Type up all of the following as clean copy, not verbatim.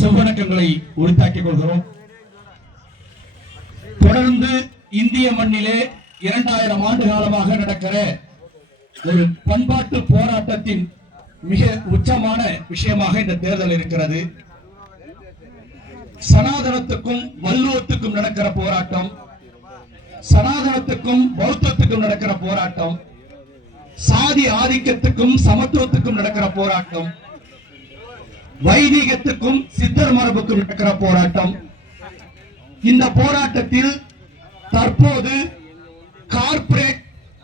செவ்வணக்கங்களை உரித்தாக்கிக் கொள்கிறோம். தொடர்ந்து இந்திய மண்ணிலே 2000 ஆண்டு காலமாக நடக்கிற ஒரு பண்பாட்டு போராட்டத்தின் மிக உச்சமான விஷயமாக இந்த தேர்தல் இருக்கிறது. சனாதனத்துக்கும் வள்ளுவத்துக்கும் நடக்கிற போராட்டம், சனாதனத்துக்கும் பௌத்தத்துக்கும் நடக்கிற போராட்டம், சாதி ஆதிக்கத்துக்கும் சமத்துவத்துக்கும் நடக்கிற போராட்டம், வைதிகத்துக்கும் சித்தர் மரபுக்கும் நடக்கிற போராட்டம். இந்த போராட்டத்தில் தற்போது கார்ப்பரேட்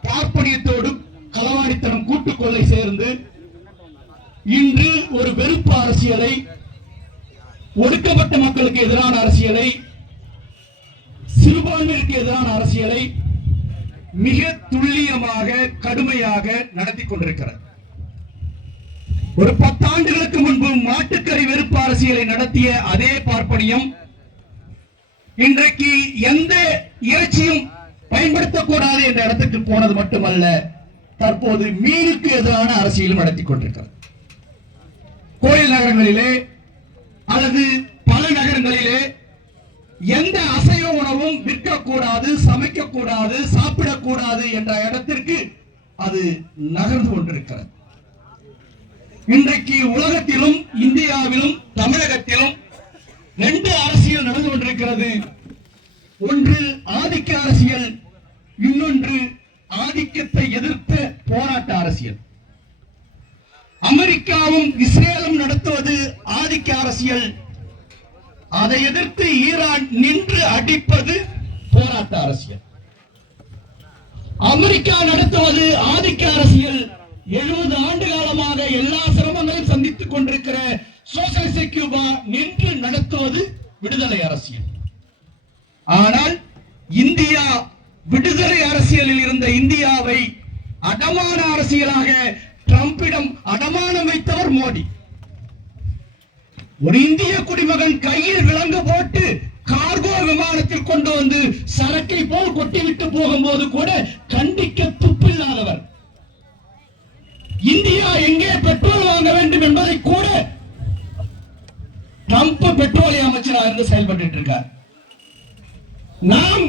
பார்ப்பனியத்தோடு களவாணித்தனம் கூட்டுக்கொள்ளை சேர்ந்து இன்று ஒரு வெறுப்பு அரசியலை, ஒடுக்கப்பட்ட மக்களுக்கு எதிரான அரசியலை, சிறுபான்மையிற்கு எதிரான அரசியலை மிக துல்லியமாக கடுமையாக நடத்தி கொண்டிருக்கிறது. ஒரு 10 ஆண்டுகளுக்கு முன்பு மாட்டுக்கறி வெறுப்பு அரசியலை நடத்திய அதே பார்ப்பனியம் இன்றைக்கு எந்த இறைச்சியும் பயன்படுத்தக்கூடாது என்ற இடத்துக்கு போனது மட்டுமல்ல, தற்போது மீனுக்கு எதிரான அரசியலும் நடத்தி கொண்டிருக்கிறது. கோயில் நகரங்களிலே அல்லது பல நகரங்களிலே எந்த அசைவ உணவும் விற்கக்கூடாது, சமைக்கக்கூடாது, சாப்பிடக்கூடாது என்ற இடத்திற்கு அது நகர்ந்து கொண்டிருக்கிறது. இன்றைக்கு உலகத்திலும் இந்தியாவிலும் தமிழகத்திலும் 2 அரசியல் நடந்து கொண்டிருக்கிறது. ஒன்று ஆதிக்க அரசியல், இன்னொன்று ஆதிக்கத்தை எதிர்த்த போராட்ட அரசியல். அமெரிக்காவும் இஸ்ரேலும் நடத்துவது ஆதிக்க அரசியல், அதை எதிர்த்து ஈரான் நின்று அடிப்பது போராட்ட அரசியல். அமெரிக்கா நடத்துவது ஆதிக்க அரசியல், 70 ஆண்டு காலமாக எல்லா சிரமங்களையும் சந்தித்துக் கொண்டிருக்கிற சோசியலிச கியூபா நின்று நடத்துவது விடுதலை அரசியல். ஆனால் இந்தியா விடுதலை அரசியலில் இருந்த இந்தியாவை அடமான அரசியலாக ட்ரம்பிடம் அடமானம் வைத்தவர் மோடி. ஒரு இந்திய குடிமகன் கையில் விலங்கு போட்டு கார்கோ விமானத்தில் கொண்டு வந்து சரக்கை போல் கொட்டிவிட்டு போகும்போது கூட கண்டிக்க துப்பில்லாதவர். இந்தியா எங்கே பெட்ரோல் வாங்க வேண்டும் என்பதை கூட ட்ரம்ப் பெட்ரோலிய அமைச்சராக இருந்து செயல்பட்டு இருக்கார். நாம்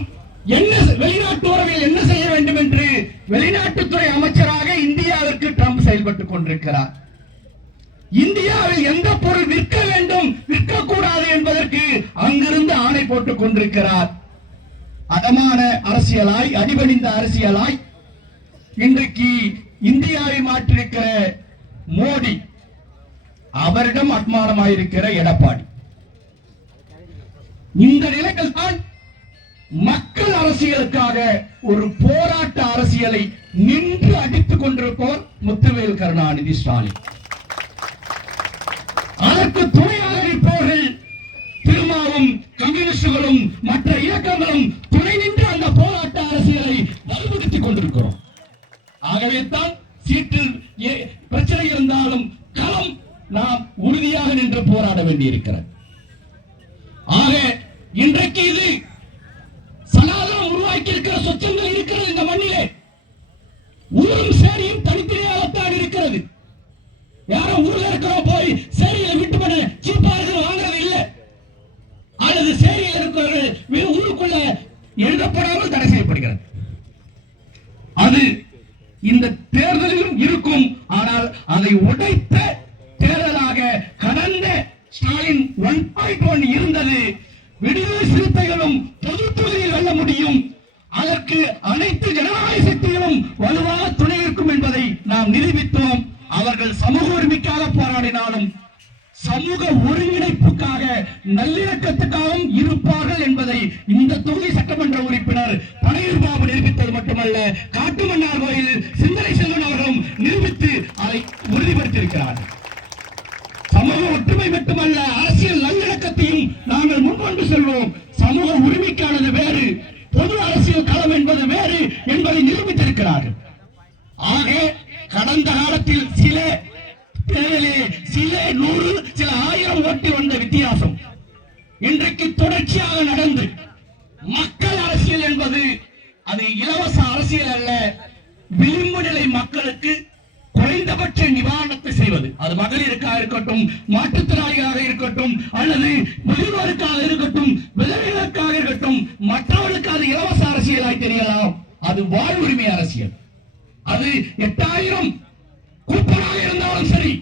என்ன வெளிநாட்டு உறவில் என்ன செய்ய வேண்டும் என்று வெளிநாட்டுத்துறை அமைச்சராக இந்தியாவிற்கு ட்ரம்ப் செயல்பட்டுக் கொண்டிருக்கிறார். இந்தியாவில் எந்த பொருள் விற்க வேண்டும், விற்கக்கூடாது என்பதற்கு அங்கிருந்து ஆணை போட்டுக் கொண்டிருக்கிறார். அதமான அரசியலாய், அடிபணிந்த அரசியலாய் இன்றைக்கு இந்தியாவை மாற்றிருக்கிற மோடி, அவரிடம் அட்மானமாயிருக்கிற எடப்பாடி. இந்த நிலையில் தான் மக்கள் அரசியலுக்காக ஒரு போராட்ட அரசியலை நின்று அடித்துக் கொண்டிருப்பவர் முத்துவேல் கருணாநிதி ஸ்டாலின். அதற்கு துணையாக இருப்பவர்கள் திருமாவும் கம்யூனிஸ்டுகளும் மற்ற இயக்கங்களும் துணை நின்று அந்த போராட்ட அரசியலை வலுப்படுத்திக் கொண்டிருக்கிறோம். ஆகவே தான் சீட்டில் பிரச்சனை இருந்தாலும் களம் நாம் உறுதியாக நின்று போராட வேண்டியிருக்கிறது. ஆக இன்றைக்கு இது சனாதனம் உருவாக்கி இருக்கிற சொச்சங்கள் இருக்கிறது. இந்த மண்ணிலே ஊரும் சேரியும் தனித்தனியாகத்தான் இருக்கிறது. யாரும் ஊர்ல இருக்கிறோம் போய் சேரியில விட்டு பண்ண சீப்பா வாங்குறது இல்லை, அல்லது சேரியில் இருக்கிறவர்கள் ஊருக்குள்ள எழுதப்படாமல் தடை செய்யப்படுகிறது. அது இந்த தேர்தலிலும் இருக்கும். ஆனால் அதை உடைத்த தேர்தலாக கடந்த ஸ்டாலின் 1.1 இருந்தது. விடுதலை சிறுத்தைகளும் பொது தொகுதியில் வெல்ல முடியும், அதற்கு அனைத்து ஜனநாயக சக்திகளும் வலுவாக துணை இருக்கும் என்பதை நாம் நிரூபித்தோம். அவர்கள் சமூக உரிமைக்காக போராடினாலும் சமூக ஒருங்கிணைப்புக்காக நல்லிணக்கத்துக்காகவும் இருப்பார்கள் என்பதை இந்த தொகுதி சட்டமன்ற உறுப்பினர் பனையூர் பாபு நிரூபித்தது மட்டுமல்ல, காட்டுமன்னார் கோயில் சிந்தனை செல்வன் அவர்களும் நிரூபித்து அதை உறுதிப்படுத்தியிருக்கிறார்கள். சமூக ஒற்றுமை மட்டுமல்ல, அரசியல் நல்லிணக்கத்தையும் நாங்கள் முன்கொண்டு செல்வோம். சமூக உரிமைக்கானது வேறு, பொது அரசியல் களம் என்பது வேறு என்பதை நிரூபித்திருக்கிறார்கள். ஆக கடந்த காலத்தில் சில 100 சில 1000 ஓட்டில் வந்த வித்தியாசம் இன்றைக்கு தொடர்ச்சியாக நடந்து மக்கள் அரசியல் என்பது அது இலவச அரசியல் அல்ல. விளிம்பு நிலை மக்களுக்கு குறைந்தபட்ச நிவாரணத்தை செய்வது. அது மகளிருக்காக இருக்கட்டும், மாற்றுத்திறனாளிகளாக இருக்கட்டும், அல்லது முதிர்வோருக்காக இருக்கட்டும், விதவைகளுக்காக இருக்கட்டும், மற்றவர்களுக்கு அது இலவச அரசியலாய் தெரியலாம். அது வாழ்வுரிமை அரசியல். அது 8000 கூப்பனாக இருந்தாலும் சரி,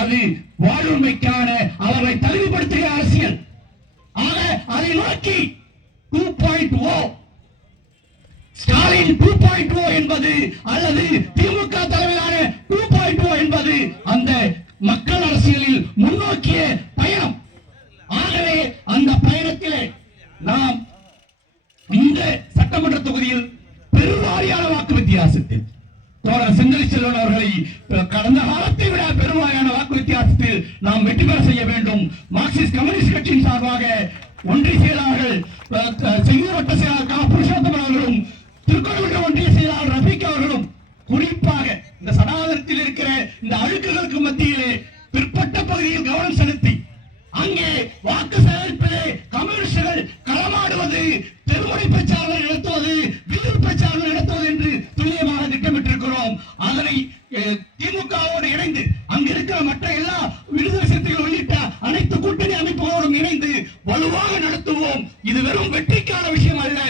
அது வாழ்வுரிமைக்கான அவர்களை தகுதிப்படுத்துகிற அரசியல். ஆக அதை நோக்கி 2.0 ஸ்டாலின் 2.0 என்பது அல்லது திமுக தலைமையிலான 2.0 என்பது அந்த மக்கள் அரசியலில் முன்னோக்கிய பயணம். ஆகவே அந்த பயணத்திலே நாம் இந்த சட்டமன்ற தொகுதியில் பெருவாரியான வாக்கு வித்தியாசத்தில் தோழர் செந்தில் செல்வன் அவர்களை கடந்த காலத்தை விட பெருவாரியான வாக்கு வித்தியாசத்தில் நாம் வெற்றி பெற செய்ய வேண்டும். மார்க்சிஸ்ட் கம்யூனிஸ்ட் கட்சியின் சார்பாக ஒன்றிய செயலாளர்கள் செய்தி வட்ட செயலாளர் புருஷோத்தமன் அவர்களும், திருக்கோவிலூர் ஒன்றிய செயலாளர் ரஃபீக் அவர்களும் குறிப்பாக இந்த சனாதனத்தில் இருக்கிற இந்த அழுக்குகளுக்கு மத்தியிலே பிற்பட்ட பகுதியில் கவனம் செலுத்தி அங்கே வாக்கு சேகரிப்பிலே கம்யூனிஸ்டுகள் களமாடுவது, தெருமுனை பிரச்சாரம் நடத்துவது, விதிர் பிரச்சாரம் நடத்துவது என்று துல்லியமாக திட்டமிட்டிருக்கிறோம். அதனை திமுகவோடு இணைந்து அங்கிருக்கிற மற்ற எல்லா விடுதலை சிறுத்தைகள் உள்ளிட்ட அனைத்து கூட்டணி அமைப்புகளோடும் இணைந்து வலுவாக நடத்துவோம். இது வெறும் வெற்றிக்கான விஷயம் அல்ல.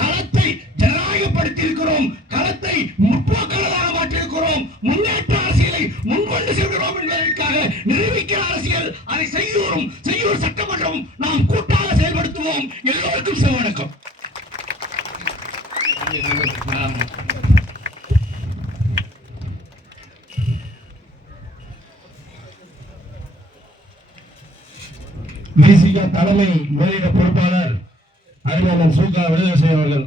களத்தை ஜனநாயகப்படுத்தி இருக்கிறோம், களத்தை முற்போக்கானதாக மாற்றியிருக்கிறோம், முன்னேற்ற அரசியலை முன்கொண்டு செல்கிறோம் என்பதற்காக நிரூபிக்கிற அரசியல். அதை செய்யூர் சட்டமன்றம் நாம் கூட்டாக செயல்படுத்துவோம். எல்லோருக்கும் சிவவணக்கம். விசிக தலைமை முதலீடு பொறுப்பாளர் அறிமுகம் சூகா விடுதலை அவர்கள்